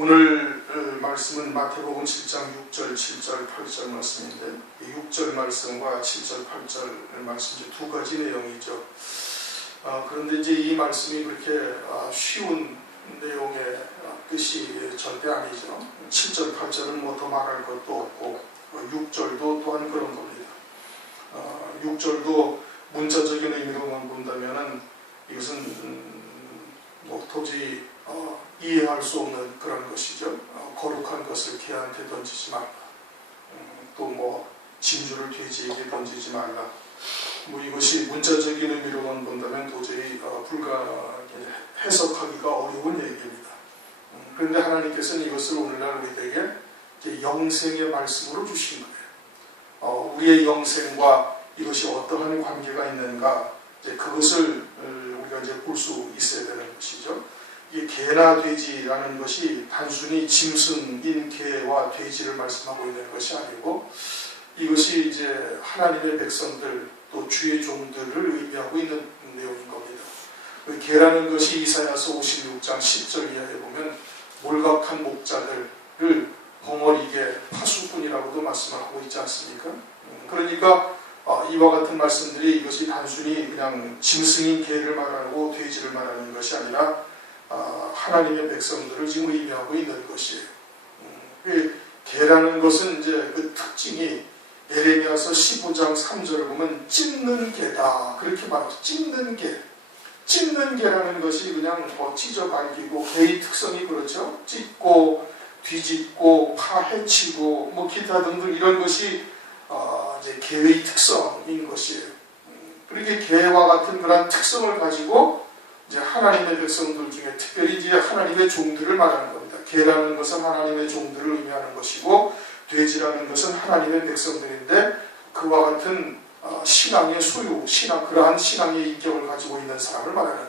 오늘 말씀은 마태복음 7장 6절, 7절, 8절 말씀인데, 6절 말씀과 7절, 8절 말씀 두 가지 내용이죠. 그런데 이제 이 말씀이 그렇게 쉬운 내용의 뜻이 절대 아니죠. 7절, 8절은 뭐 더 말할 것도 없고, 6절도 또한 그런 겁니다. 6절도 문자적인 의미로만 본다면은 이것은 뭐 도저히 이해할 수 없는 그런 것이죠. 거룩한 것을 개한테 던지지 말라. 또 뭐 진주를 돼지에게 던지지 말라. 뭐 이것이 문자적인 의미로만 본다면 도저히 해석하기가 어려운 얘기입니다. 그런데 하나님께서는 이것을 오늘날 우리에게 영생의 말씀으로 주신 거예요. 우리의 영생과 이것이 어떠한 관계가 있는가, 그것을 우리가 이제 볼 수 있어야 되는 것이죠. 이 개나 돼지라는 것이 단순히 짐승인 개와 돼지를 말씀하고 있는 것이 아니고, 이것이 이제 하나님의 백성들 또 주의 종들을 의미하고 있는 내용인 겁니다. 그 개라는 것이 이사야서 56장 10절 이하에 보면 몰각한 목자들을 벙어리게 파수꾼이라고도 말씀을 하고 있지 않습니까? 그러니까 이와 같은 말씀들이 이것이 단순히 그냥 짐승인 개를 말하고 돼지를 말하는 것이 아니라 하나님의 백성들을 지금 의미하고 있는 것이에요. 개라는 것은 이제 그 특징이 예레미야서 15장 3절을 보면 찢는 개다 그렇게 말하죠. 찢는 개. 찢는 개라는 것이 그냥 찢어 갈기고, 개의 특성이 그렇죠. 찢고 뒤집고 파헤치고 뭐 기타 등등 이런 것이 이제 개의 특성인 것이에요. 그렇게 개와 같은 그런 특성을 가지고 이제 하나님의 백성들 중에 특별히 이제 하나님의 종들을 말하는 겁니다. 개라는 것은 하나님의 종들을 의미하는 것이고, 돼지라는 것은 하나님의 백성들인데, 그와 같은 신앙의 소유, 그러한 신앙의 인격을 가지고 있는 사람을 말하는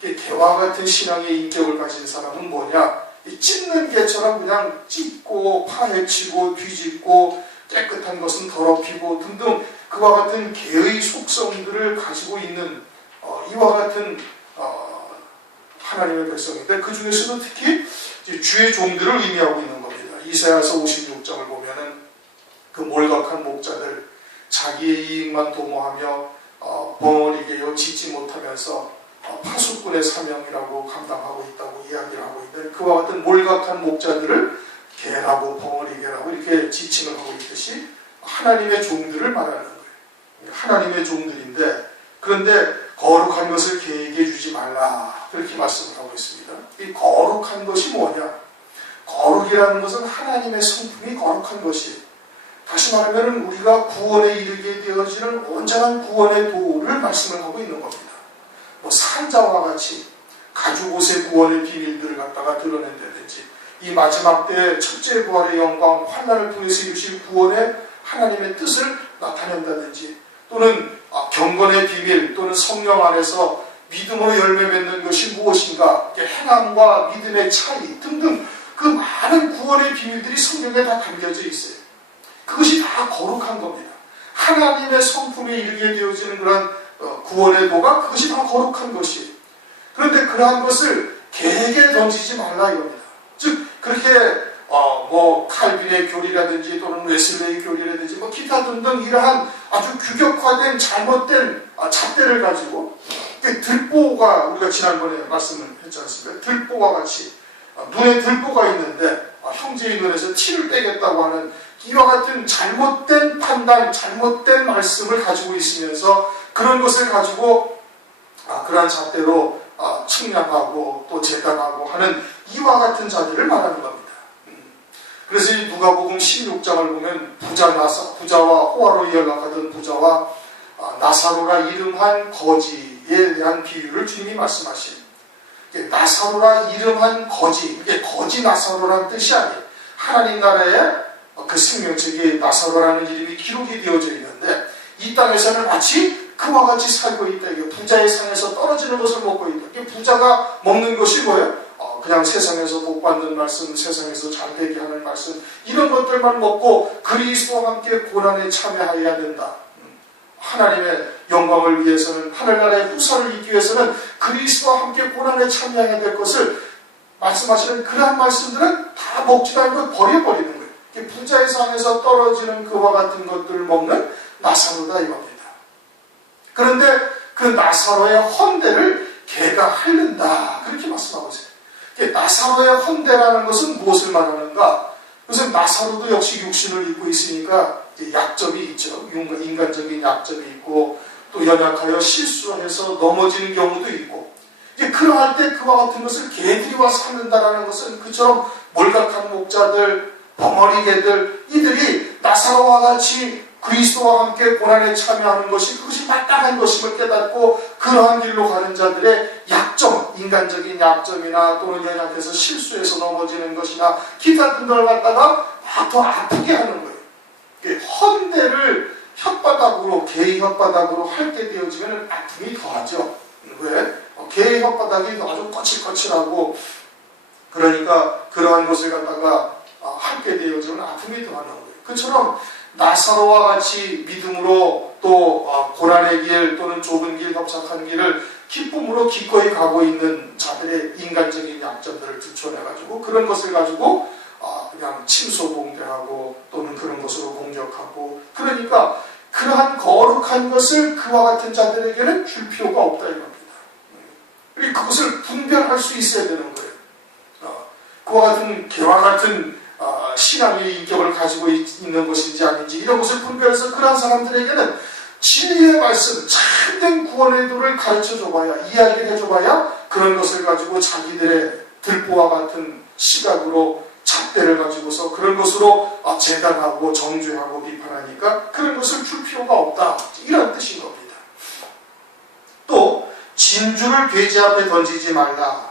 거예요. 개와 같은 신앙의 인격을 가진 사람은 뭐냐? 찢는 개처럼 그냥 찢고 파헤치고 뒤집고 깨끗한 것은 더럽히고 등등 그와 같은 개의 속성들을 가지고 있는 이와 같은 하나님의 백성인데, 그 중에서도 특히 주의 종들을 의미하고 있는 겁니다. 이사야서 56장을 보면은 그 몰각한 목자들, 자기의 이익만 도모하며 벙어리게 짖지 못하면서 파수꾼의 사명이라고 감당하고 있다고 이야기를 하고 있는 그와 같은 몰각한 목자들을 개라고 벙어리개라고 이렇게 지칭을 하고 있듯이 하나님의 종들을 말하는 거예요. 하나님의 종들인데, 그런데 거룩한 것을 개에게 주지 말라 그렇게 말씀을 하고 있습니다. 이 거룩한 것이 뭐냐? 거룩이라는 것은 하나님의 성품이 거룩한 것이, 다시 말하면 우리가 구원에 이르게 되어지는 온전한 구원의 도를 말씀을 하고 있는 겁니다. 뭐 산자와 같이 가죽옷의 구원의 비밀들을 갖다가 드러낸다든지, 이 마지막 때의 첫째 부활의 영광, 환난을 통해서 이루신 구원의 하나님의 뜻을 나타낸다든지, 또는 경건의 비밀 또는 성령 안에서 믿음으로 열매 맺는 것이 무엇인가, 행함과 믿음의 차이 등등 그 많은 구원의 비밀들이 성경에 다 담겨져 있어요. 그것이 다 거룩한 겁니다. 하나님의 성품에 이르게 되어지는 그런 구원의 도가, 그것이 다 거룩한 것이에요. 그런데 그러한 것을 개에게 던지지 말라 이겁니다. 즉 그렇게 뭐 칼빈의 교리라든지 또는 웨슬레의 교리라든지 뭐 기타 등등 이러한 아주 규격화된 잘못된 잣대를 가지고, 들보가 우리가 지난번에 말씀을 했지 않습니까? 들보와 같이 눈에 들보가 있는데 형제의 눈에서 티를 빼겠다고 하는 이와 같은 잘못된 판단, 잘못된 말씀을 가지고 있으면서 그런 것을 가지고 그러한 잣대로 측량하고 또 재단하고 하는 이와 같은 자들을 말하는 겁니다. 그래서 이 누가복음 16장을 보면 부자와 호화로 연락하던 부자와 나사로라 이름한 거지에 대한 비유를 주님이 말씀하신, 나사로라 이름한 거지, 이게 거지 나사로라는 뜻이 아니에요. 하나님 나라에 그 생명책이 나사로라는 이름이 기록이 되어져 있는데, 이 땅에서는 마치 그와 같이 살고 있다. 이게 부자의 상에서 떨어지는 것을 먹고 있다. 부자가 먹는 것이 뭐예요? 그냥 세상에서 복받는 말씀, 세상에서 잘 되게 하는 말씀, 이런 것들만 먹고 그리스도와 함께 고난에 참여해야 된다. 하나님의 영광을 위해서는, 하늘나라의 후사를 잇기 위해서는 그리스도와 함께 고난에 참여해야 될 것을 말씀하시는 그러한 말씀들은 다 먹지도 않고 버려버리는 거예요. 부자의 상에서 떨어지는 그와 같은 것들을 먹는 나사로다 이겁니다. 그런데 그 나사로의 헌대를 개가 핥는다 그렇게 말씀하고 있어요. 나사로의 헌대라는 것은 무엇을 말하는가? 그것은 나사로도 역시 육신을 입고 있으니까 약점이 있죠. 인간적인 약점이 있고 또 연약하여 실수해서 넘어지는 경우도 있고 그러할 때 그와 같은 것을 개들이 와서 핥는다라는 것은 그처럼 몰각한 목자들, 벙어리 개들 이들이 나사로와 같이 그리스도와 함께 고난에 참여하는 것이 그것이 마땅한 것임을 깨닫고 그러한 길로 가는 자들의 약점, 인간적인 약점이나 또는 연약해서 실수해서 넘어지는 것이나 기타 등등을 갖다가 막 더 아프게 하는 거예요. 헌대를 혓바닥으로, 개의 혓바닥으로 핥게 되어지면 아픔이 더하죠. 왜? 개의 혓바닥이 아주 거칠거칠하고 그러니까 그러한 것을 갖다가 핥게 되어지면 아픔이 더하는 거예요. 그처럼 나사로와 같이 믿음으로 또 고난의 길 또는 좁은 길, 협착한 길을 기쁨으로 기꺼이 가고 있는 자들의 인간적인 약점들을 들춰내가지고 그런 것을 가지고 그냥 침소봉대하고 또는 그런 것으로 공격하고 그러니까 그러한 거룩한 것을 그와 같은 자들에게는 줄 필요가 없다 이겁니다. 그리고 그것을 분별할 수 있어야 되는 거예요. 그와 같은 개와 같은 신앙의 인격을 가지고 있는 것인지 아닌지 이런 것을 분별해서 그러한 사람들에게는 진리의 말씀, 참된 구원의 도를 가르쳐줘봐야 이야기를 해줘봐야 그런 것을 가지고 자기들의 들보와 같은 시각으로 잣대를 가지고서 그런 것으로 재단하고 정죄하고 비판하니까 그런 것을 줄 필요가 없다 이런 뜻인 겁니다. 또 진주를 돼지 앞에 던지지 말라.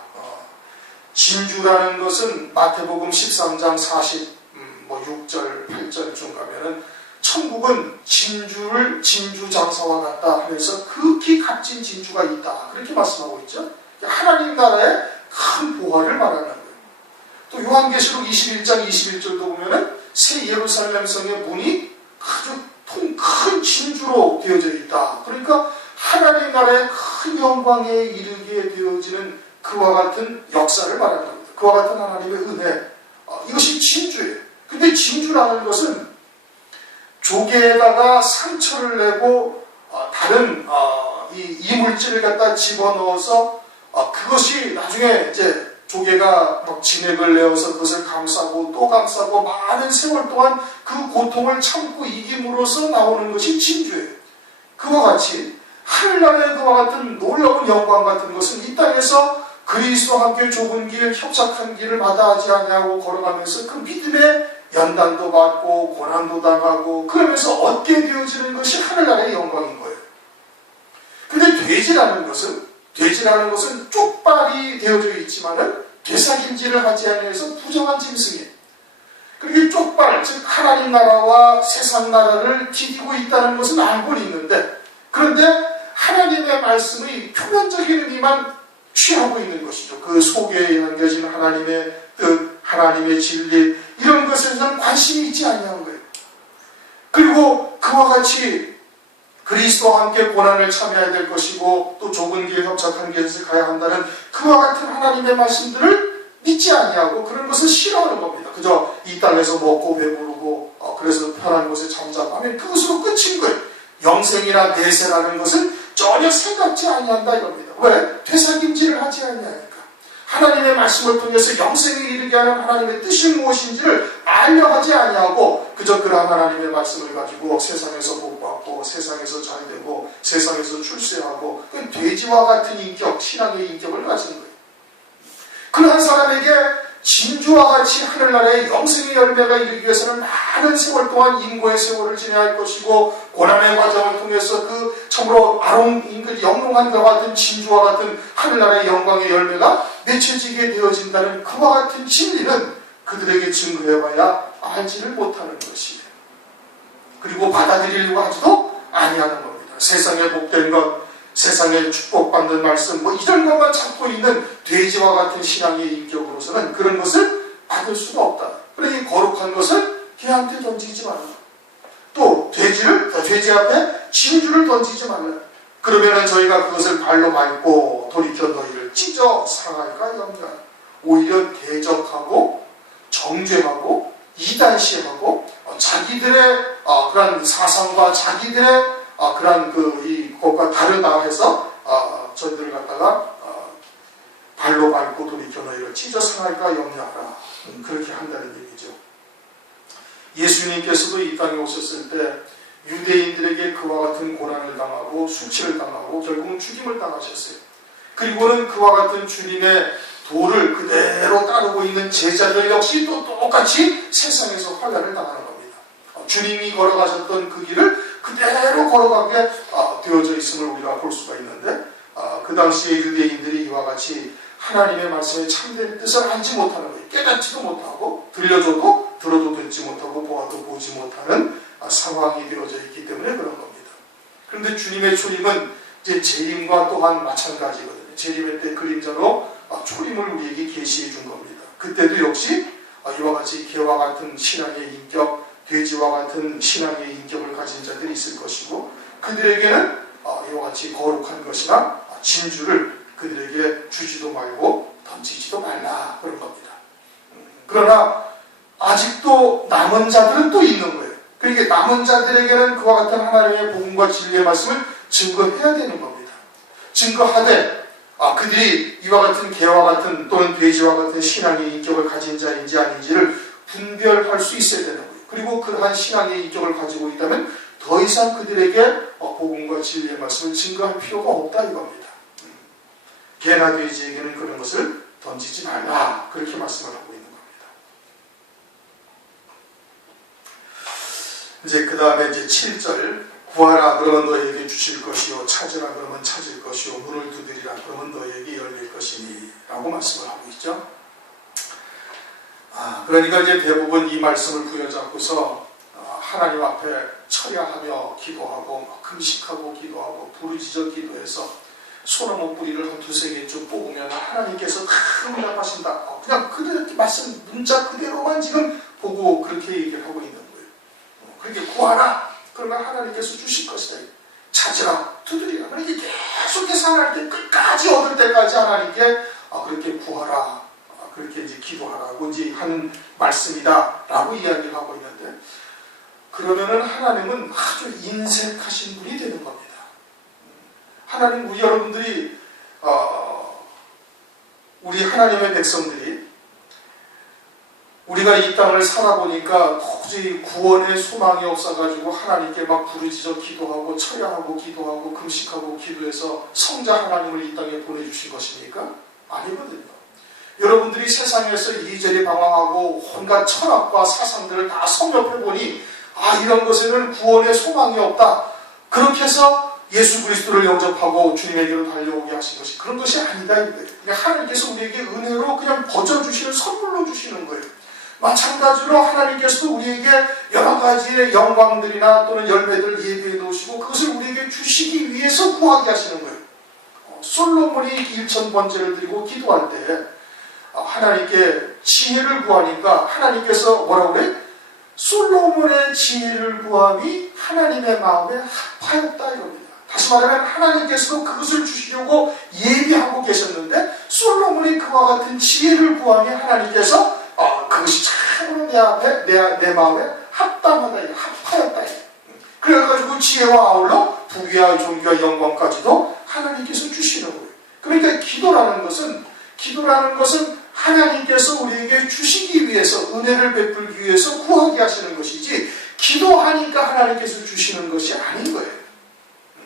진주라는 것은 마태복음 13장 6절 8절쯤 가면은 천국은 진주 장사와 같다 하면서 극히 값진 진주가 있다 그렇게 말씀하고 있죠. 하나님 나라의 큰 보화를 말하는 거예요. 또 요한계시록 21장 21절도 보면은 새 예루살렘 성의 문이 아주 큰 진주로 되어져 있다. 그러니까 하나님 나라의 큰 영광에 이르게 되어지는 그와 같은 역사를 말하는 겁니다. 그와 같은 하나님의 은혜. 이것이 진주예요. 근데 진주라는 것은 조개에다가 상처를 내고 다른 이물질을 갖다 집어넣어서 그것이 나중에 이제 조개가 막 진액을 내어서 그것을 감싸고 또 감싸고 많은 세월 동안 그 고통을 참고 이김으로써 나오는 것이 진주예요. 그와 같이 하늘나라의 그와 같은 놀라운 영광 같은 것은 이 땅에서 그리스도와 함께 좁은 길, 협착한 길을 마다하지 아니하고 걸어가면서 그 믿음의 연단도 받고 고난도 당하고 그러면서 얻게 되어지는 것이 하늘나라의 영광인 거예요. 근데 돼지라는 것은 쪽발이 되어져 있지만은 되삭임질을 하지 아니해서 부정한 짐승이에요. 그리고 쪽발, 즉 하나님 나라와 세상 나라를 디디고 있다는 것은 알고 있는데 그런데 하나님의 말씀의 표면적인 의미만 취하고 있는 것이죠. 그 속에 남겨진 하나님의 뜻, 하나님의 진리 이런 것에는 관심이 있지 아니한 거예요. 그리고 그와 같이 그리스도와 함께 고난을 참여해야 될 것이고 또 좁은 길, 협착한 길에서 가야 한다는 그와 같은 하나님의 말씀들을 믿지 아니하고 그런 것을 싫어하는 겁니다. 그저 이 땅에서 먹고 배부르고 그래서 편한 곳에 잠잠하면 그것으로 끝인 거예요. 영생이나 내세라는 것은 전혀 생각지 아니한다 이겁니다. 왜? 되삭임질을 하지 아니하니까. 하나님의 말씀을 통해서 영생에 이르게 하는 하나님의 뜻이 무엇인지를 알려 하지 아니하고 그저 그러한 하나님의 말씀을 가지고 세상에서 복받고 세상에서 잘되고 세상에서 출세하고 돼지와 같은 인격, 신앙의 인격을 가진 거예요. 그러한 사람에게 진주와 같이 하늘나라의 영생의 열매가 이르기 위해서는 많은 세월 동안 인고의 세월을 지내야 할 것이고 고난의 과정을 통해서 그 참으로 영롱한 것과 같은 진주와 같은 하늘나라의 영광의 열매가 맺혀지게 되어진다는 그와 같은 진리는 그들에게 증거해봐야 알지를 못하는 것이에요. 그리고 받아들이려고 하지도 아니하는 겁니다. 세상에 복된 것, 세상에 축복받는 말씀 이런 것만 찾고 있는 돼지와 같은 신앙의 인격으로서는 그런 것을 받을 수가 없다. 그러니 거룩한 것을 개한테 던지지 말라. 또 돼지 앞에 진주를 던지지 말라. 그러면은 저희가 그것을 발로 밟고 돌이켜 너희를 찢어 상할까 염려. 오히려 대적하고 정죄하고 이단시하고 자기들의 그런 사상과 자기들의 그런 것과 다르다 해서 저희들을 갖다가 발로 밟고 돌이켜 너희를 찢어 상할까 염려하라. 그렇게 한다는 얘기죠. 예수님께서도 이 땅에 오셨을 때 유대인들에게 그와 같은 고난을 당하고 수치를 당하고 결국은 죽임을 당하셨어요. 그리고는 그와 같은 주님의 도를 그대로 따르고 있는 제자들 역시 또 똑같이 세상에서 환난을 당하는 겁니다. 주님이 걸어가셨던 그 길을 그대로 걸어가게 되어져 있음을 우리가 볼 수가 있는데 그 당시에 유대인들이 이와 같이 하나님의 말씀에 참된 뜻을 알지 못하는 거예요. 깨닫지도 못하고 들려줘도 들어도 듣지 못하고 보아도 보지 못하는 상황이 되어져 있기 때문에 그런 겁니다. 그런데 주님의 초림은 이제 재림과 또한 마찬가지거든요. 재림의 때 그림자로 초림을 우리에게 계시해 준 겁니다. 그때도 역시 이와 같이 개와 같은 신앙의 인격, 돼지와 같은 신앙의 인격을 가진 자들이 있을 것이고 그들에게는 이와 같이 거룩한 것이나 진주를 그들에게 주지도 말고 던지지도 말라 그런 겁니다. 그러나 아직도 남은 자들은 또 있는 거예요. 그러니까 남은 자들에게는 그와 같은 하나님의 복음과 진리의 말씀을 증거해야 되는 겁니다. 증거하되 그들이 이와 같은 개와 같은 또는 돼지와 같은 신앙의 인격을 가진 자인지 아닌지를 분별할 수 있어야 되는 거예요. 그리고 그러한 신앙의 인격을 가지고 있다면 더 이상 그들에게 복음과 진리의 말씀을 증거할 필요가 없다 이겁니다. 개나 돼지에게는 그런 것을 던지지 말라 그렇게 말씀을 하고 있는 겁니다. 이제 그 다음에 이제 7절 구하라 그러면 너에게 주실 것이요 찾으라 그러면 찾을 것이요 문을 두드리라 그러면 너에게 열릴 것이니 라고 말씀을 하고 있죠. 그러니까 이제 대부분 이 말씀을 부여잡고서 하나님 앞에 철야하며 기도하고 금식하고 기도하고 부르짖어 기도해서 소나무 뿌리를 한 두세 개 좀 뽑으면 하나님께서 다 응답하신다. 그냥 그대로 말씀 문자 그대로만 지금 보고 그렇게 얘기를 하고 있는 거예요. 그렇게 구하라. 그러면 하나님께서 주실 것이다. 찾으라. 두드리라. 그러니까 계속해서 하나님께 끝까지 얻을 때까지 하나님께 그렇게 구하라. 그렇게 이제 기도하라고 이제 하는 말씀이다. 라고 이야기를 하고 있는데 그러면은 하나님은 아주 인색하신 분이 되는 겁니다. 하나님, 우리 여러분들이 우리 하나님의 백성들이 우리가 이 땅을 살아보니까 도저히 구원의 소망이 없어가지고 하나님께 막 부르짖어 기도하고 철야하고 기도하고 금식하고 기도해서 성자 하나님을 이 땅에 보내주신 것입니까? 아니거든요. 여러분들이 세상에서 이리저리 방황하고 온갖 철학과 사상들을 다 섭렵해보니 이런 것에는 구원의 소망이 없다. 그렇게 해서 예수 그리스도를 영접하고 주님에게로 달려오게 하신 것이 그런 것이 아니다. 그냥 하나님께서 우리에게 은혜로 그냥 버져주시는 선물로 주시는 거예요. 마찬가지로 하나님께서도 우리에게 여러 가지의 영광들이나 또는 열매들 예비해 놓으시고 그것을 우리에게 주시기 위해서 구하게 하시는 거예요. 솔로몬이 1000번제를 드리고 기도할 때 하나님께 지혜를 구하니까 하나님께서 뭐라고 그래? 솔로몬의 지혜를 구함이 하나님의 마음에 합하였다 이겁니다. 다시 말하면 하나님께서도 그것을 주시려고 예비하고 계셨는데 솔로몬이 그와 같은 지혜를 구함이 하나님께서 그것이 참으로 내 마음에 합당하다, 합하였다. 그래가지고 지혜와 아울러 부귀와 존귀와 영광까지도 하나님께서 주시는 거예요. 그러니까 기도라는 것은 하나님께서 우리에게 주시기 위해서 은혜를 베풀기 위해서 구하게 하시는 것이지 기도하니까 하나님께서 주시는 것이 아닌 거예요.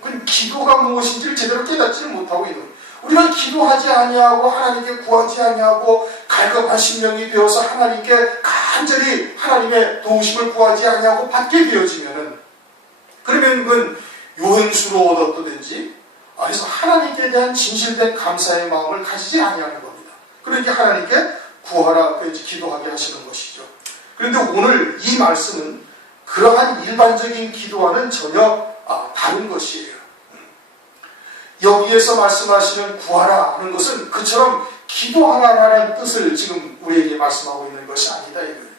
그럼 기도가 무엇인지를 제대로 깨닫지를 못하고 있는 거예요. 우리가 기도하지 아니하고 하나님께 구하지 아니하고 갈급한 심령이 되어서 하나님께 간절히 하나님의 도우심을 구하지 아니하고 받게 되어지면은 그러면 그건 요행수로 얻었다든지 그래서 하나님께 대한 진실된 감사의 마음을 가지지 아니하는 겁니다. 그러니까 하나님께 구하라 기도하게 하시는 것이죠. 그런데 오늘 이 말씀은 그러한 일반적인 기도와는 전혀 다른 것이에요. 여기에서 말씀하시는 구하라 하는 것은 그처럼 기도하라라는 뜻을 지금 우리에게 말씀하고 있는 것이 아니다 이거예요.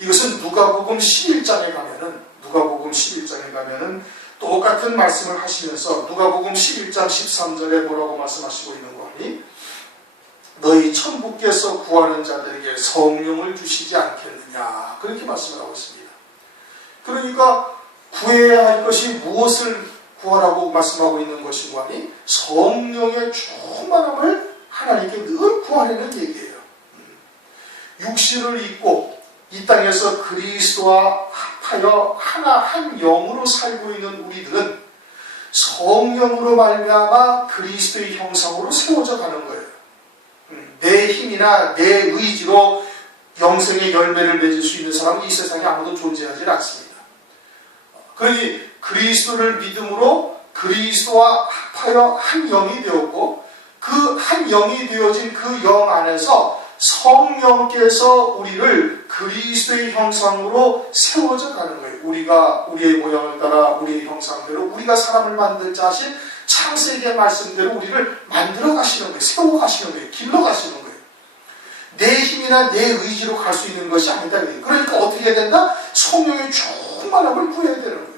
이것은 누가복음 11장에 가면은 똑같은 말씀을 하시면서 누가복음 11장 13절에 뭐라고 말씀하시고 있는 거 아니? 너희 천국께서 구하는 자들에게 성령을 주시지 않겠느냐, 그렇게 말씀을 하고 있습니다. 그러니까 구해야 할 것이 무엇을 구하라고 말씀하고 있는 것인가 하니 성령의 충만함을 하나님께 늘 구하라는 얘기예요. 육신을 입고 이 땅에서 그리스도와 합하여 하나 한 영으로 살고 있는 우리들은 성령으로 말미암아 그리스도의 형상으로 세워져 가는 거예요. 내 힘이나 내 의지로 영생의 열매를 맺을 수 있는 사람은 이 세상에 아무도 존재하지 않습니다. 그러니 그리스도를 믿음으로 그리스도와 합하여 한 영이 되었고 그 한 영이 되어진 그 영 안에서 성령께서 우리를 그리스도의 형상으로 세워져 가는 거예요. 우리가 우리의 모양을 따라 우리의 형상대로 우리가 사람을 만들자 하신 창세기의 말씀대로 우리를 만들어 가시는 거예요. 세워 가시는 거예요. 길러 가시는 거예요. 내 힘이나 내 의지로 갈 수 있는 것이 아니다. 그러니까 어떻게 해야 된다? 성령의 충만함을 구해야 되는 거예요.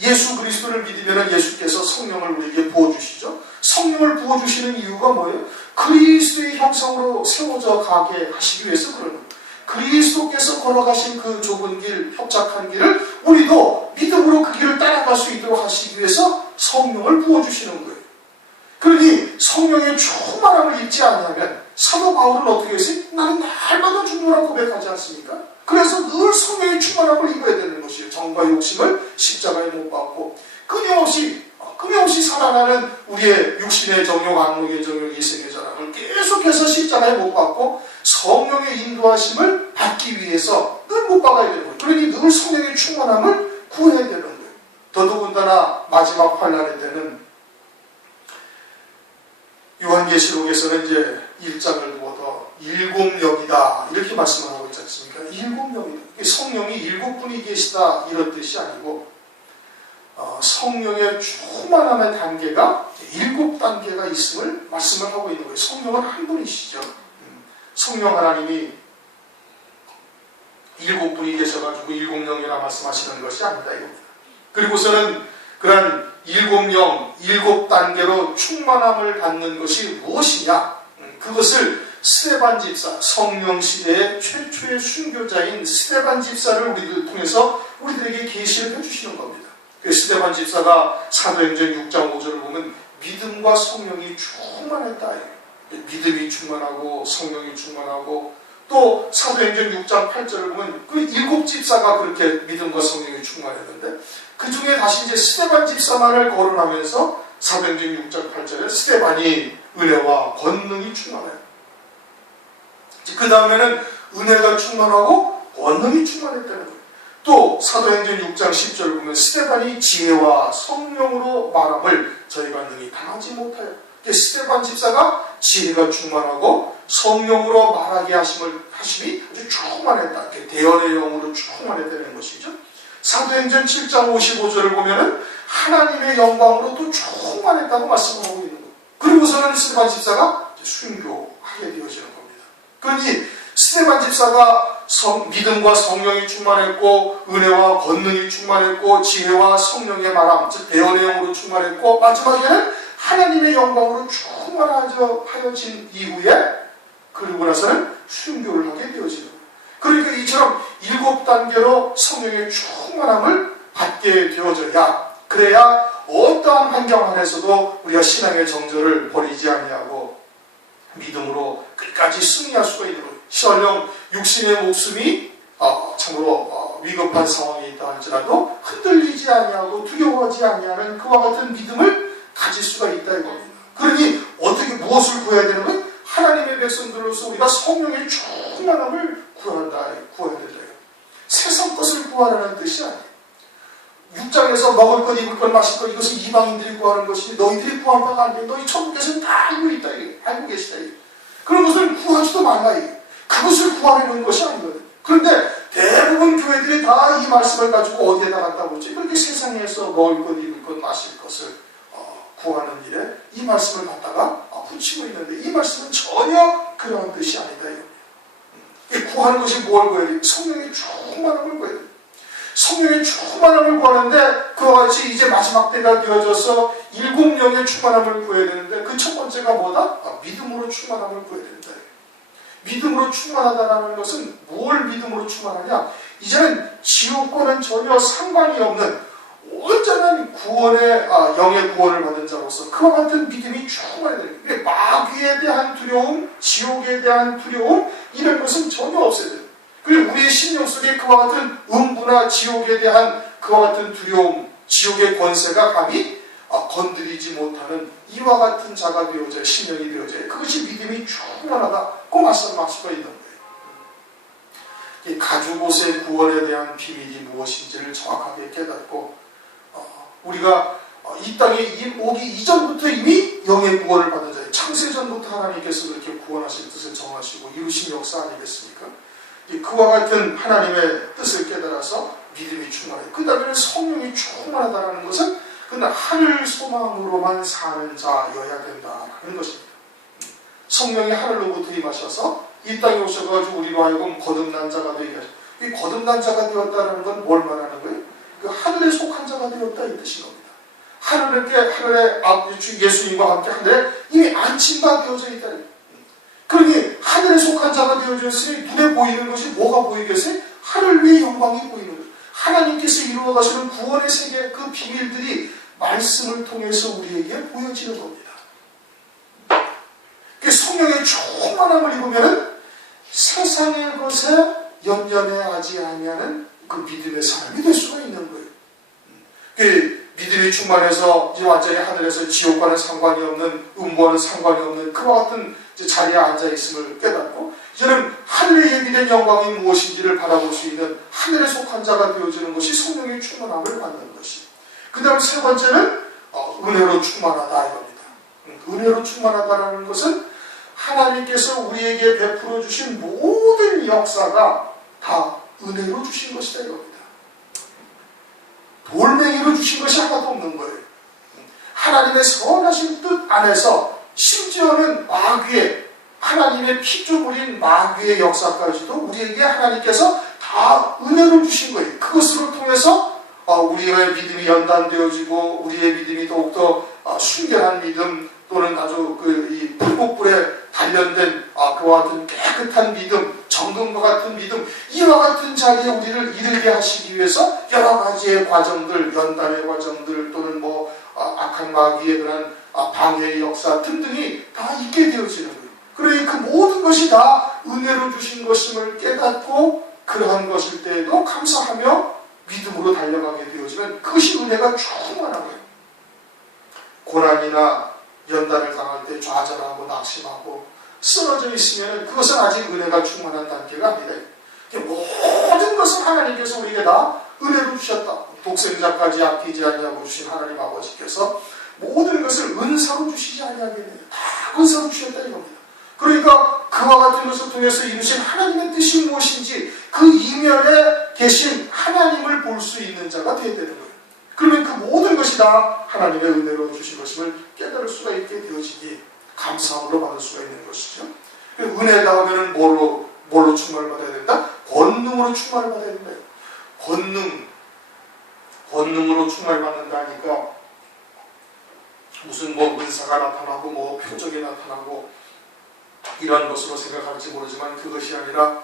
예수 그리스도를 믿으면 예수께서 성령을 우리에게 부어주시죠. 성령을 부어주시는 이유가 뭐예요? 그리스도의 형상으로 세워져 가게 하시기 위해서 그러는 거예요. 그리스도께서 걸어가신 그 좁은 길, 협착한 길을 우리도 믿음으로 그 길을 따라갈 수 있도록 하시기 위해서 성령을 부어주시는 거예요. 그러니 성령의 충만함을 입지 않으면 사도 바울은 어떻게 했어요? 나는 날마다 죽노라 고백하지 않습니까? 그래서 늘 성령의 충만함을 입어야 되는 것이에요. 정과 욕심을 십자가에 못 박고 끊임없이 살아나는 우리의 육신의 정욕, 악욕의 정욕, 이생의 자랑을 계속해서 십자가에 못 박고 성령의 인도하심을 받기 위해서 늘 못 박아야 되는 거예요. 그러니 늘 성령의 충만함을 구해야 되는 거예요. 더더군다나 마지막 환난의 때는 요한계시록에서는 이제 1장을 보더 7영이다 이렇게 말씀을 하고 있지 않습니까? 7영이다. 성령이 7분이 계시다 이런 뜻이 아니고 성령의 충만함의 단계가 7단계가 있음을 말씀을 하고 있는 거예요. 성령은 한 분이시죠. 성령 하나님이 7분이 계셔가지고 7영이라 말씀하시는 것이 아니다 이겁니다. 그리고서는 그런 7영, 7단계로 충만함을 받는 것이 무엇이냐? 그것을 스데반 집사, 성령 시대의 최초의 순교자인 스데반 집사를 우리들 통해서 우리들에게 계시를 해주시는 겁니다. 스데반 집사가 사도행전 6장 5절을 보면 믿음과 성령이 충만했다. 믿음이 충만하고 성령이 충만하고 또 사도행전 6장 8절을 보면 그 7 집사가 그렇게 믿음과 성령이 충만했는데 그 중에 다시 이제 스데반 집사만을 거론하면서 사도행전 6장 8절에 스데반이 은혜와 권능이 충만해요. 그 다음에는 은혜가 충만하고 권능이 충만했다는 거예요. 또 사도행전 6장 10절을 보면 스데반이 지혜와 성령으로 말함을 저희가 능히 당하지 못하여. 스데반 집사가 지혜가 충만하고 성령으로 말하게 하심이 아주 충만했다. 대언의 영으로 충만했다는 것이죠. 사도행전 7장 55절을 보면은 하나님의 영광으로 또 충만했다고 말씀하고 있는 거예요. 그리고서는 스데반 집사가 순교하게 되어지는 겁니다. 그러니 스데반 집사가 믿음과 성령이 충만했고 은혜와 권능이 충만했고 지혜와 성령의 말함, 즉 대언의 영으로 충만했고 마지막에는 하나님의 영광으로 충만하여진 이후에 그리고 나서는 순교를 하게 되어지는 거예요. 그러니까 이처럼 7단계로 성령의 충만함을 받게 되어져야 그래야 어떠한 환경 안에서도 우리가 신앙의 정절을 버리지 아니하고 믿음으로 끝까지 승리할 수가 있는 거예요. 설령 육신의 목숨이 참으로 위급한 상황에 있다 할지라도 흔들리지 아니하고 두려워하지 아니하는 그와 같은 믿음을 가질 수가 있다 이겁니다. 그러니 어떻게 무엇을 구해야 되는 거예요? 하나님의 백성들로서 우리가 성령의 충만함을 구해야 된다. 세상 것을 구하라는 뜻이 아니에요. 6장에서 먹을 것, 입을 것, 마실 것 이것은 이방인들이 구하는 것이니 너희들이 구할 바가 아니니 너희 천국에서는 다 알고 있다. 알고 계시다. 그런 것을 구하지도 말라. 그것을 구하려는 것이 아니거든요. 그런데 대부분 교회들이 다 이 말씀을 가지고 어디에다 갖다 놓지? 그렇게 세상에서 먹을 것, 입을 것, 마실 것을 구하는 일에 이 말씀을 갖다가 붙이고 있는데 이 말씀은 전혀 그러한 뜻이 아니다. 구하는 것이 뭘 구해야 돼? 성령의 충만함을 구해야 돼. 성령의 충만함을 구하는데 그와 같이 이제 마지막 때가 되어져서 7명의 충만함을 구해야 되는데 그 첫 번째가 뭐다? 믿음으로 충만함을 구해야 된다. 믿음으로 충만하다는 것은 뭘 믿음으로 충만하냐? 이제는 지옥과는 전혀 상관이 없는 온전한 구원의 영의 구원을 받은 자로서 그와 같은 믿음이 충만해야 됩니다. 그러니까 마귀에 대한 두려움, 지옥에 대한 두려움 이런 것은 전혀 없어야 돼요. 그리고 우리의 심령 속에 그와 같은 음부나 지옥에 대한 그와 같은 두려움, 지옥의 권세가 감히 건드리지 못하는 이와 같은 자가 되어져야, 심령이 되어져야 그것이 믿음이 충만하다고 말씀할 수가 있는 거예요. 가죽 옷의 구원에 대한 비밀이 무엇인지를 정확하게 깨닫고 우리가 이 땅에 오기 이전부터 이미 영의 구원을 받은 자예요. 창세전부터 하나님께서 그렇게 구원하실 뜻을 정하시고 이루신 역사 아니겠습니까? 그와 같은 하나님의 뜻을 깨달아서 믿음이 충만해요. 그 다음에는 성령이 충만하다는 것은 그는 하늘 소망으로만 사는 자여야 된다는 것입니다. 성령이 하늘로부터 임하셔서 이 땅에 오셔가지고 우리로 하여금 거듭난 자가 되게 하셨어요. 이 거듭난 자가 되었다는 건 뭘 말하는 거예요? 그 하늘에 속한 자가 되었다 이 뜻인 겁니다. 하늘에 예수님과 함께 하늘에 이미 안침바 되어져 있다. 그러니 하늘에 속한 자가 되어졌으니 눈에 보이는 것이 뭐가 보이겠어요? 하늘 위의 영광이 보이는 거예요. 하나님께서 이루어 가시는 구원의 세계 그 비밀들이 말씀을 통해서 우리에게 보여지는 겁니다. 성령의 충만함을 입으면 세상의 것에 연연해하지 아니하는 그 믿음의 사람이 될 수가 있는 거예요. 믿음이 충만해서 이제 완전히 하늘에서 지옥과는 상관이 없는, 음부와는 상관이 없는 그와 같은 자리에 앉아있음을 깨닫고 이제는 하늘에 예비된 영광이 무엇인지를 바라볼 수 있는 하늘에 속한 자가 되어지는 것이 성령의 충만함을 받는 것이. 그 다음 세 번째는 은혜로 충만하다 이겁니다. 은혜로 충만하다는 것은 하나님께서 우리에게 베풀어 주신 모든 역사가 다 은혜로 주신 것이다 이겁니다. 돌멩이로 주신 것이 하나도 없는 거예요. 하나님의 선하신 뜻 안에서 심지어는 마귀의, 하나님의 피조 물인 마귀의 역사까지도 우리에게 하나님께서 다 은혜로 주신 거예요. 그것으로 통해서 우리의 믿음이 연단되어지고 우리의 믿음이 더욱더 순결한 믿음 또는 아주 이 불꽃불에 단련된 그와 같은 깨끗한 믿음, 정금과 같은 믿음, 이와 같은 자리에 우리를 이르게 하시기 위해서 여러 가지의 과정들, 연단의 과정들 또는 악한 마귀의 그런 방해의 역사 등등이 다 있게 되어지는 거예요. 그러니 그 모든 것이 다 은혜로 주신 것임을 깨닫고 그러한 것일 때에도 감사하며 믿음으로 달려가게 되어지면 그것이 은혜가 충만한 거예요. 고난이나 연단을 당할 때 좌절하고 낙심하고 쓰러져 있으면 그것은 아직 은혜가 충만한 단계가 아니다. 모든 것을 하나님께서 우리에게 다 은혜로 주셨다. 독생자까지 아끼지 아니하고 주신 하나님 아버지께서 모든 것을 은사로 주시지 아니하겠느냐. 다 은사로 주셨다 이겁니다. 그러니까 그와 같은 것을 통해서 이루신 하나님의 뜻이 무엇인지 그 이면에 계신 하나님을 볼 수 있는 자가 되어야 되는 거예요. 그러면 그 모든 것이 다 하나님의 은혜로 주신 것임을 깨달을 수가 있게 되어지니 감사함으로 받을 수가 있는 것이죠. 은혜 다음에는 뭘로 충만을 받아야 된다? 권능으로 충만을 받아야 된다. 권능으로 충만을 받는다 하니까 무슨 은사가 나타나고 표적이 나타나고 이런 것으로 생각할지 모르지만 그것이 아니라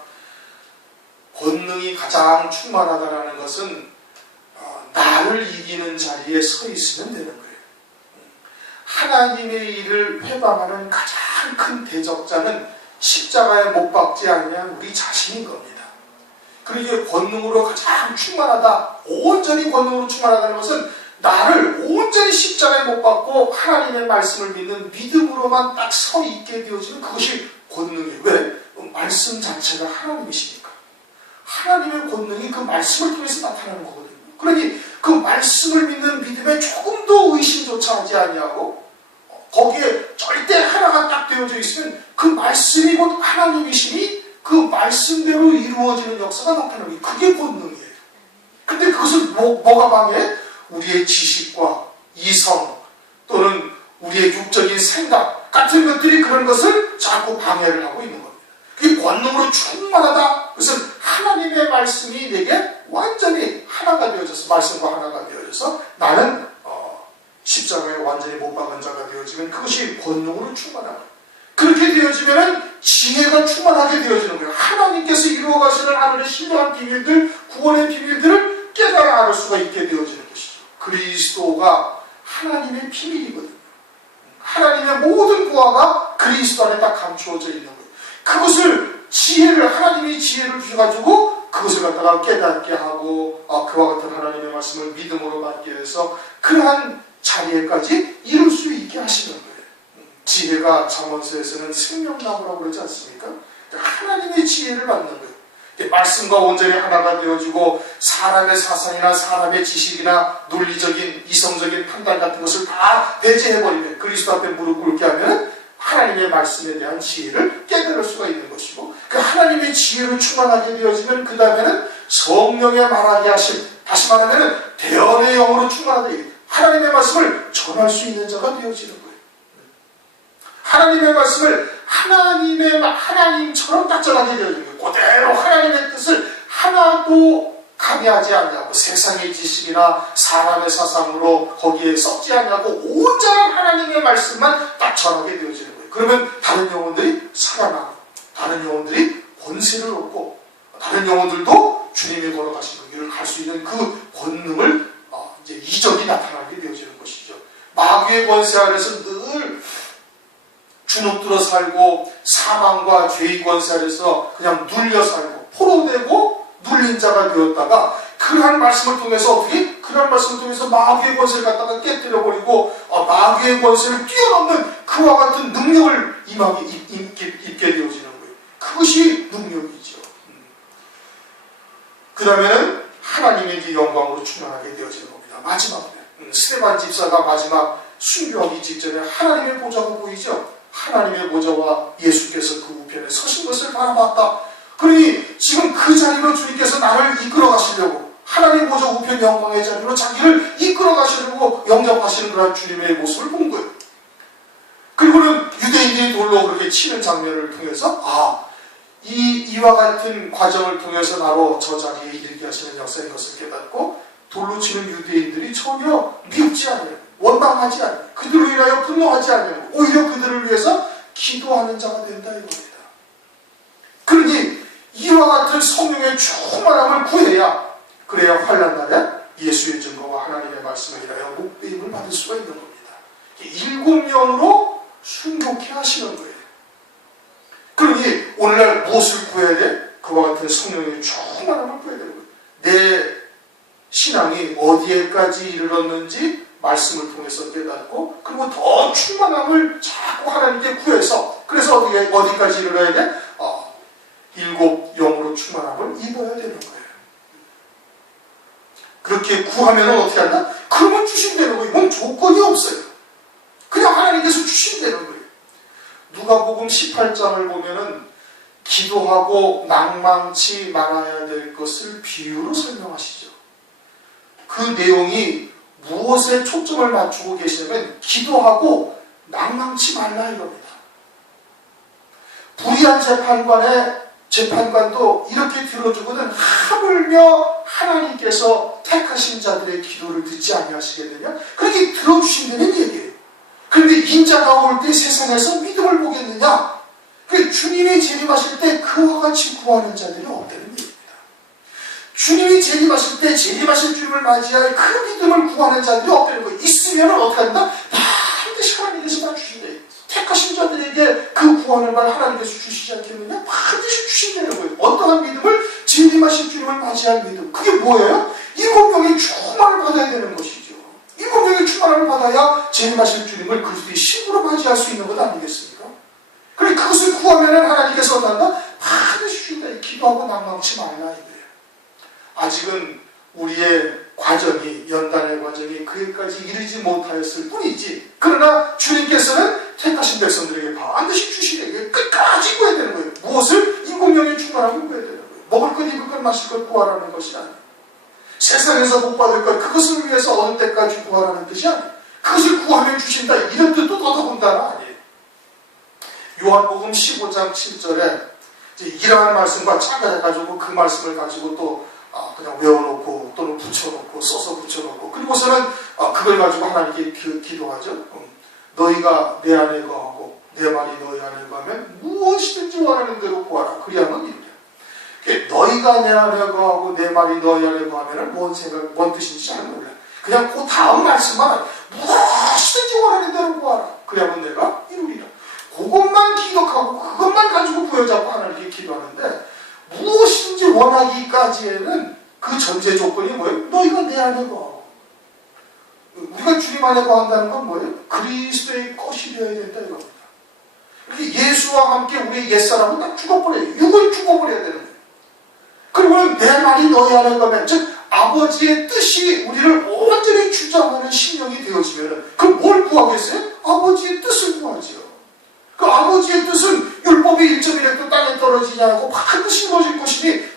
권능이 가장 충만하다는 것은 나를 이기는 자리에 서 있으면 되는 거예요. 하나님의 일을 회방하는 가장 큰 대적자는 십자가에 못 박지 않으면 우리 자신인 겁니다. 그러기에 권능으로 가장 충만하다, 온전히 권능으로 충만하다는 것은 나를 온전히 십자가에 못 박고 하나님의 말씀을 믿는 믿음으로만 딱 서 있게 되어지는 그것이 권능이에요. 왜? 말씀 자체가 하나님이시니까. 하나님의 권능이 그 말씀을 통해서 나타나는 거거든요. 그러니 그 말씀을 믿는 믿음에 조금도 의심조차 하지 아니하고 거기에 절대 하나가 딱 되어져 있으면 그 말씀이 곧 하나님이시니 그 말씀대로 이루어지는 역사가 나타나는 거예요. 그게 권능이에요. 근데 그것을 뭐가 방해해? 우리의 지식과 이성 또는 우리의 육적인 생각 같은 것들이 그런 것을 자꾸 방해를 하고 있는 겁니다. 그게 권능으로 충만하다. 그것은 하나님의 말씀이 내게 완전히 하나가 되어져서, 말씀과 하나가 되어져서 나는 십자가에 완전히 못 박은 자가 되어지면 그것이 권능으로 충만하다. 그렇게 되어지면 지혜가 충만하게 되어지는 거예요. 하나님께서 이루어 가시는 하늘의 신령한 비밀들, 구원의 비밀들을 깨달아 알을 수가 있게 되어지는 것이죠. 그리스도가 하나님의 비밀이거든요. 하나님의 모든 구화가 그리스도 안에 딱 감추어져 있는 거예요. 그것을 하나님이 지혜를 주셔가지고 그것을 갖다가 깨닫게 하고 그와 같은 하나님의 말씀을 믿음으로 받게 해서 그러한 자리에까지 이룰 수 있게 하시는 거예요. 지혜가 잠언서에서는 생명나무라고 그러지 않습니까? 하나님의 지혜를 받는 거예요. 말씀과 온전히 하나가 되어지고 사람의 사상이나 사람의 지식이나 논리적인 이성적인 판단 같은 것을 다 배제해버리면, 그리스도 앞에 무릎 꿇게 하면 하나님의 말씀에 대한 지혜를 깨달을 수가 있는 것이고, 그 하나님의 지혜를 충만하게 되어지면 그 다음에는 성령의 말하게 하심, 다시 말하면 대언의 영으로 충만하게 하나님의 말씀을 전할 수 있는 자가 되어지는 거예요. 하나님의 말씀을 하나님처럼 딱 전하게 되어지는 거예요. 그대로 하나님의 뜻을 하나도 가미하지 않냐고, 세상의 지식이나 사람의 사상으로 거기에 썩지 않냐고 온전한 하나님의 말씀만 딱 전하게 되어지는 거예요. 그러면 다른 영혼들이 살아나고, 다른 영혼들이 권세를 얻고, 다른 영혼들도 주님이 걸어가신 그 길을 갈 수 있는 그 권능을 이제 이적이 나타나게 되어지는 것이죠. 마귀의 권세 아래서 늘 주눅들어 살고 사망과 죄의 권세 아래서 그냥 눌려 살고 포로되고 눌린 자가 되었다가 그러한 말씀을 통해서 그러한 말씀을 통해서 마귀의 권세를 갖다가 깨뜨려버리고 마귀의 권세를 뛰어넘는 그와 같은 능력을 입게 되어지는 거예요. 그것이 능력이죠. 그 다음에는 하나님의 이제 영광으로 충만하게 되어지는 겁니다. 마지막에 스데반 집사가 마지막 순교하기 직전에 하나님의 보좌가 보이죠. 하나님의 보좌와 예수께서 그 우편에 서신 것을 바라봤다. 그러니 지금 그 자리로 주님께서 나를 이끌어 가시려고, 하나님 보좌 우편 영광의 자리로 자기를 이끌어 가시려고 영접하시는 그런 주님의 모습을 본 거예요. 그리고는 유대인들이 돌로 그렇게 치는 장면을 통해서 이와 같은 과정을 통해서 나로 저 자리에 이르게 하시는 역사인 것을 깨닫고, 돌로 치는 유대인들이 전혀 미흡지 않아요. 원망하지 않아요. 그들로 인하여 분노하지 않아요. 오히려 그들을 위해서 기도하는 자가 된다 이겁니다. 그러니 이와 같은 성령의 충만함을 구해야, 그래야 환난 날에 예수의 증거와 하나님의 말씀을 인하여 목배임을 받을 수가 있는 겁니다. 7명으로 순복해 하시는 거예요. 그러니 오늘날 무엇을 구해야 돼? 그와 같은 성령의 충만함을 구해야 되는 거예요. 내 신앙이 어디에까지 이르렀는지 말씀을 통해서 깨닫고, 그리고 더 충만함을 자꾸 하나님께 구해서, 그래서 어디까지 이르러야 돼? 7 영으로 충만함을 입어야 되는 거예요. 그렇게 구하면 어떻게 한다? 그러면 주신다는 거예요. 이건 조건이 없어요. 그냥 하나님께서 주신다는 거예요. 누가복음 18장을 보면은 기도하고 낭망치 말아야 될 것을 비유로 설명하시죠. 그 내용이 무엇에 초점을 맞추고 계시냐면 기도하고 낭망치 말라 이겁니다. 불의한 재판관도 이렇게 들어주거든 하물며 하나님께서 택하신 자들의 기도를 듣지 아니하시겠느냐? 그렇게 들어주신다는 얘기예요. 그런데 인자가 올 때 세상에서 믿음을 보겠느냐? 주님이 재림하실 때 그와 같이 구하는 자들이 없다는 얘기입니다. 주님이 재림하실 때 재림하실 주님을 맞이할 그 믿음을 구하는 자들이 없다는 거예요. 있으면 어떻게 한다? 반드시 하나님께서 다 주신대요. 택하신 자들에게 그 구하는 말 하나님께서 주시지 않겠느냐? 반드시 주신다는 거예요. 어떠한 믿음을? 재림하실 주님을 맞이할 믿음. 그게 뭐예요? 7명의 충만을 받아야 되는 것이죠. 7명의 충만을 받아야 재림하실 주님을 그리스도의 신부로 맞이할 수 있는 것 아니겠습니까? 그래 그것을 구하면 하나님께서 어떤다? 반드시 주신다. 기도하고 낭망치 말라 이거예요. 아직은 우리의 과정이, 연단의 과정이 그에까지 이르지 못하였을 뿐이지, 그러나 주님께서는 택하신 백성들에게 반드시 주시되 끝까지 구해야 되는 거예요. 무엇을? 7명의 충만함을 구해야 되는 거예요. 먹을 것, 입을 것, 마실 것 구하라는 것이 아니에요. 세상에서 못 받을 것, 그것을 위해서 어느 때까지 구하라는 뜻이 아니에요. 그것을 구하면 주신다, 이런 뜻도 더더군다나 아니에요. 요한복음 15장 7절에 이러한 말씀과 차별해가지고 그 말씀을 가지고 또 그냥 외워놓고 또는 붙여놓고 써서 붙여놓고 그리고서는 그걸 가지고 하나님께 기도하죠. 너희가 내 안에 거하고 내 말이 너희 안에 거하면 무엇이든지 원하는 대로 구하라. 그리하면 이루리라. 너희가 내 안에 거하고 내 말이 너희 안에 거하면 뭔 뜻인지 잘 몰라. 그냥 그 다음 말씀만 무엇이든지 원하는 대로 구하라. 그리하면 내가 이루리라. 그것만 기억하고 그것만 가지고 부여잡고 하나님께 기도하는데 무엇인지 원하기까지에는 그 전제 조건이 뭐예요? 너희가 내 안에 거하고. 우리가 주님 안에 거한다는 건 뭐예요? 그리스도의 것이 되어야 된다 이겁니다. 이렇게 예수와 함께 우리의 옛사람은 딱 죽어버려요. 육을 죽어버려야 되는 거예요. 그리고는 내 말이 너희 안에 거면 즉 아버지의 뜻이 우리를 온전히 주장하는 심령이 되어지면 그럼 뭘 구하겠어요? 아버지의 뜻을 구하지요. 그 아버지의 뜻은 율법이 1.1획도 땅에 떨어지지 않고 반드시 이루어질 것이니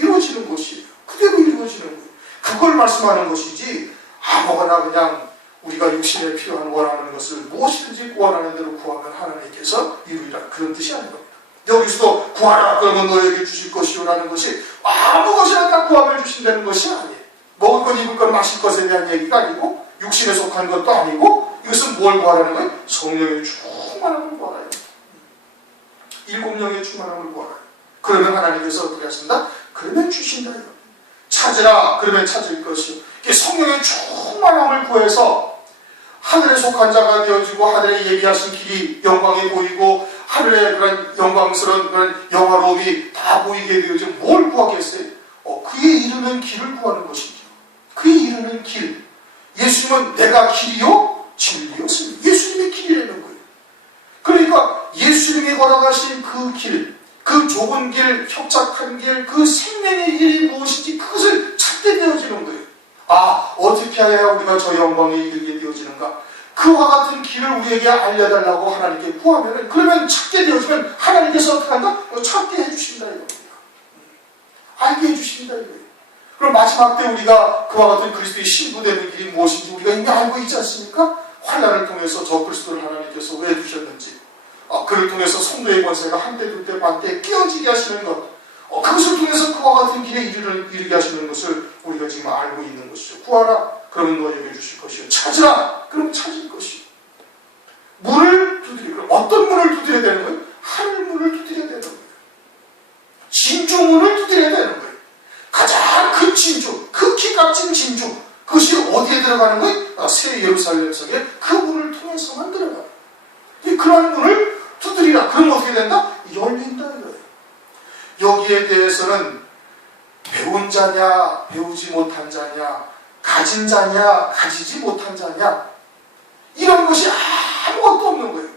이루어지는 것이에요. 그대로 이루어지는 거예요. 그걸 말씀하는 것이지 아무거나 그냥 우리가 육신에 필요한 원하는 것을 무엇이든지 원하는 대로 구하면 하나님께서 이루리라. 그런 뜻이 아닌 겁니다. 여기서도 구하라 그러면 너에게 주실 것이요 라는 것이 아무 것이나 다 구하면 주신다는 것이 아니에요. 먹을 것 입을 것 마실 것에 대한 얘기가 아니고 육신에 속한 것도 아니고 이것은 뭘 구하라는 거예요? 성령의 충만함을 구하라요. 7영의 충만함을 구하라요. 그러면 하나님께서 어떻게 하신다? 그러면 주신다. 찾으라 그러면 찾을 것이요. 성령의 충만함을 구해서 하늘에 속한 자가 되어지고 하늘에 예비하신 길이 영광이 보이고 하늘의 그런 영광스러운 그런 영화로움이 다 보이게 되어지고 뭘 구하겠어요? 그에 이르는 길을 구하는 것이죠. 그에 이르는 길. 예수님은 내가 길이요 진리요 생. 예수님의 길이라는 거예요. 그러니까 예수님이 걸어가신 그 길, 그 좁은 길, 협착한 길, 그 생명의 길이 무엇인지 그것을 찾게 되어지는 거예요. 어떻게 해야 우리가 저 영광에 이르게 되어지는가? 그와 같은 길을 우리에게 알려달라고 하나님께 구하면 그러면 찾게 되어지면 하나님께서 어떻게 한다? 찾게 해주신다 이겁니다. 알게 해주신다 이거예요. 그럼 마지막 때 우리가 그와 같은 그리스도의 신부되는 길이 무엇인지 우리가 이미 알고 있지 않습니까? 환난을 통해서 저 그리스도를 하나님께서 왜 주셨는지 그를 통해서 성도의 권세가 한때 둘때 반때 깨어지게 하시는 것 그것을 통해서 그와 같은 길에 이르게 하시는 것을 우리가 지금 알고 있는 것이죠. 구하라 그러면 너에게 주실 것이요. 찾으라 그러면 찾을 것이요. 문을 두드리고 어떤 문을 두드려야 되는 거예요? 하늘 문을 두드려야 되는 거예요. 진주문을 두드려야 되는 거예요. 가장 큰 진주, 극히 값진 진주 그것이 어디에 들어가는 거예요? 새 예루살렘 성에 그 문을 통해서만 들어가요. 그런 문을 두드리라. 그럼 어떻게 된다? 열린다 이거예요. 여기에 대해서는 배운 자냐 배우지 못한 자냐 가진 자냐 가지지 못한 자냐 이런 것이 아무것도 없는 거예요.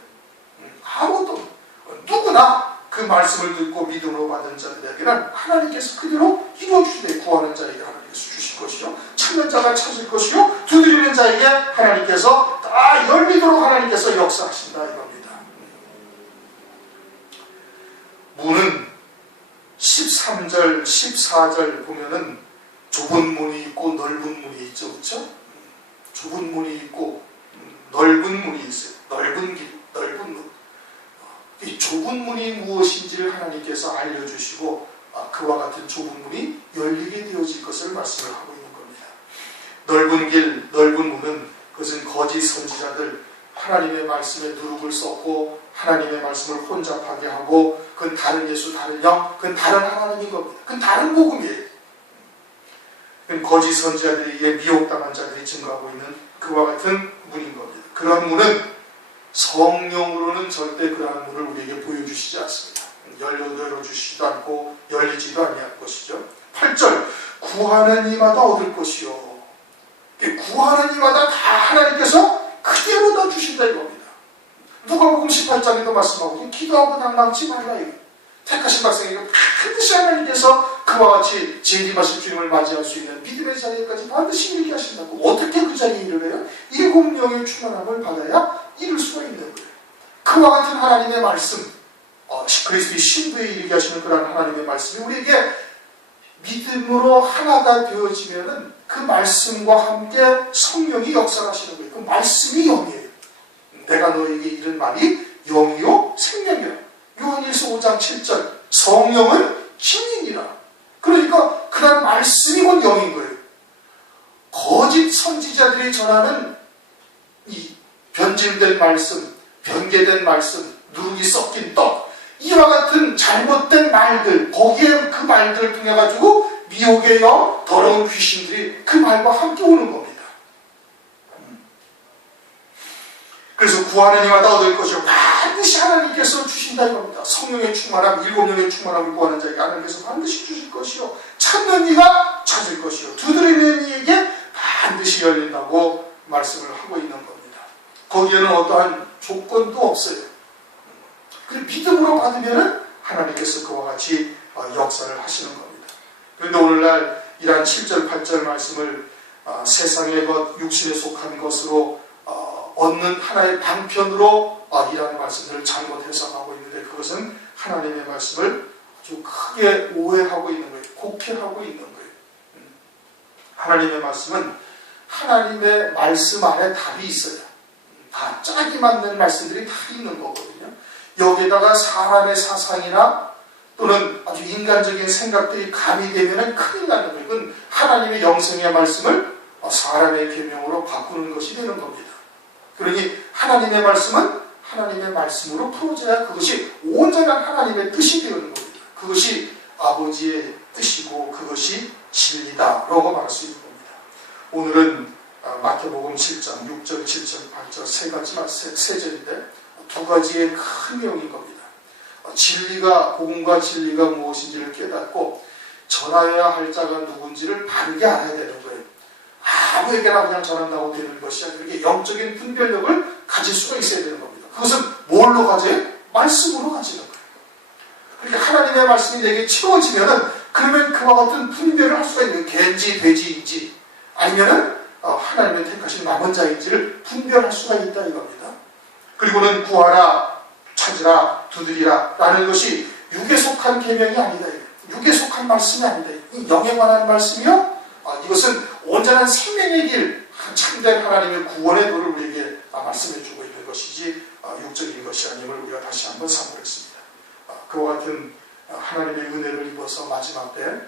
아무것도 없는 거예요. 누구나 그 말씀을 듣고 믿음으로 받은 자들에게는 하나님께서 그대로 이루어주시되 구하는 자에게 하나님께서 주실 것이요 찾는 자가 찾을 것이요 두드리는 자에게 하나님께서 다 열리도록 하나님께서 역사하신다 이겁니다. 문은 13절, 14절 보면은 좁은 문이 있고 넓은 문이 있죠. 그렇죠? 좁은 문이 있고 넓은 문이 있어요. 넓은 길, 넓은 문. 이 좁은 문이 무엇인지를 하나님께서 알려주시고 그와 같은 좁은 문이 열리게 되어질 것을 말씀을 하고 있는 겁니다. 넓은 길, 넓은 문은 그것은 거짓 선지자들 하나님의 말씀에 누룩을 섞고 하나님의 말씀을 혼잡하게 하고 그건 다른 예수, 다른 영, 그건 다른 하나님인 겁니다. 그건 다른 복음이에요. 그건 거짓 선지자들에 의해 미혹당한 자들이 증거하고 있는 그와 같은 문인 겁니다. 그런 문은 성령으로는 절대 그러한 문을 우리에게 보여주시지 않습니다. 열어주시지도 않고 열리지도 아니할 것이죠. 8절 구하는 이마다 얻을 것이요. 구하는 이마다 다 하나님께서 그대로 다 주신다 이겁니다. 누가복음 18장에도 말씀하고 기도하고 낭망치 말라 이거. 택하신 백성에게 반드시 하나님께서 그와 같이 재림하실 주님을 맞이할 수 있는 믿음의 자리까지 반드시 이르게 하신다고. 어떻게 그 자리에 이르래요? 7영의 충만함을 받아야 이룰 수가 있는 거예요. 그와 같은 하나님의 말씀 그리스도의 신부에 이르게 하시는 그런 하나님의 말씀이 우리에게 믿음으로 하나가 되어지면은 그 말씀과 함께 성령이 역사하시는 거예요. 그 말씀이 영이에요. 내가 너에게 이른 말이 영이요 생명이라. 요한일서 5장 7절 성령은 진리니라. 그러니까 그런 말씀이 곧 영인 거예요. 거짓 선지자들이 전하는 이 변질된 말씀, 변개된 말씀, 누룩이 섞인 떡, 이와 같은 잘못된 말들, 거기에 그 말들을 통해 가지고 미혹의 영, 더러운 귀신들이 그 말과 함께 오는 겁니다. 그래서 구하는 이마다 얻을 것이요 반드시 하나님께서 주신다 이겁니다. 성령의 충만함, 7영의 충만함을 구하는 자에게 하나님께서 반드시 주실 것이요 찾는 이가 찾을 것이요 두드리는 이에게 반드시 열린다고 말씀을 하고 있는 겁니다. 거기에는 어떠한 조건도 없어요. 그 믿음으로 받으면 하나님께서 그와 같이 역사를 하시는 겁니다. 그런데 오늘날 이러한 7절 8절 말씀을 세상의 것, 육신에 속한 것으로 얻는 하나의 방편으로 이러한 말씀들을 잘못 해석하고 있는데, 그것은 하나님의 말씀을 아주 크게 오해하고 있는 거예요. 곡해하고 있는 거예요. 하나님의 말씀은 하나님의 말씀 안에 답이 있어요. 다 짝이 맞는 말씀들이 다 있는 거거든요. 여기에다가 사람의 사상이나 또는 아주 인간적인 생각들이 가미되면 큰일 나는 거예요. 이건 하나님의 영성의 말씀을 사람의 계명으로 바꾸는 것이 되는 겁니다. 그러니 하나님의 말씀은 하나님의 말씀으로 풀어져야 그것이 온전한 하나님의 뜻이 되는 겁니다. 그것이 아버지의 뜻이고 그것이 진리다라고 말할 수 있는 겁니다. 오늘은 마태복음 7장 6절, 7절, 8절 세 절인데 두 가지의 큰 내용인 겁니다. 진리가, 복음과 진리가 무엇인지를 깨닫고 전하여야 할 자가 누군지를 바르게 알아야 되는 거예요. 아무에게나 그냥 전한다고 되는 것이 아니라 이렇게 영적인 분별력을 가질 수가 있어야 되는 겁니다. 그것은 뭘로 가져요? 말씀으로 가지는 거예요. 그러니까 하나님의 말씀이 내게 채워지면은 그러면 그와 같은 분별을 할 수가 있는, 개인지 돼지인지 아니면은 하나님의 택하신 남은 자인지를 분별할 수가 있다 이겁니다. 그리고는 구하라, 찾으라, 두드리라 라는 것이 육에 속한 계명이 아니다. 육에 속한 말씀이 아니다. 이 영에 관한 말씀이요. 이것은 온전한 생명의 길, 참된 하나님의 구원의 도를 우리에게 말씀해 주고 있는 것이지 육적인 것이 아님을 우리가 다시 한번 사모했습니다. 그와 같은 하나님의 은혜를 입어서 마지막 때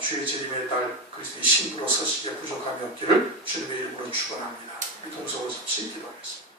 주의 재림의 날 그리스도의 신부로 서시기에 부족함이 없기를 주님의 이름으로 축원합니다. 동서로 같이 기도하겠습니다.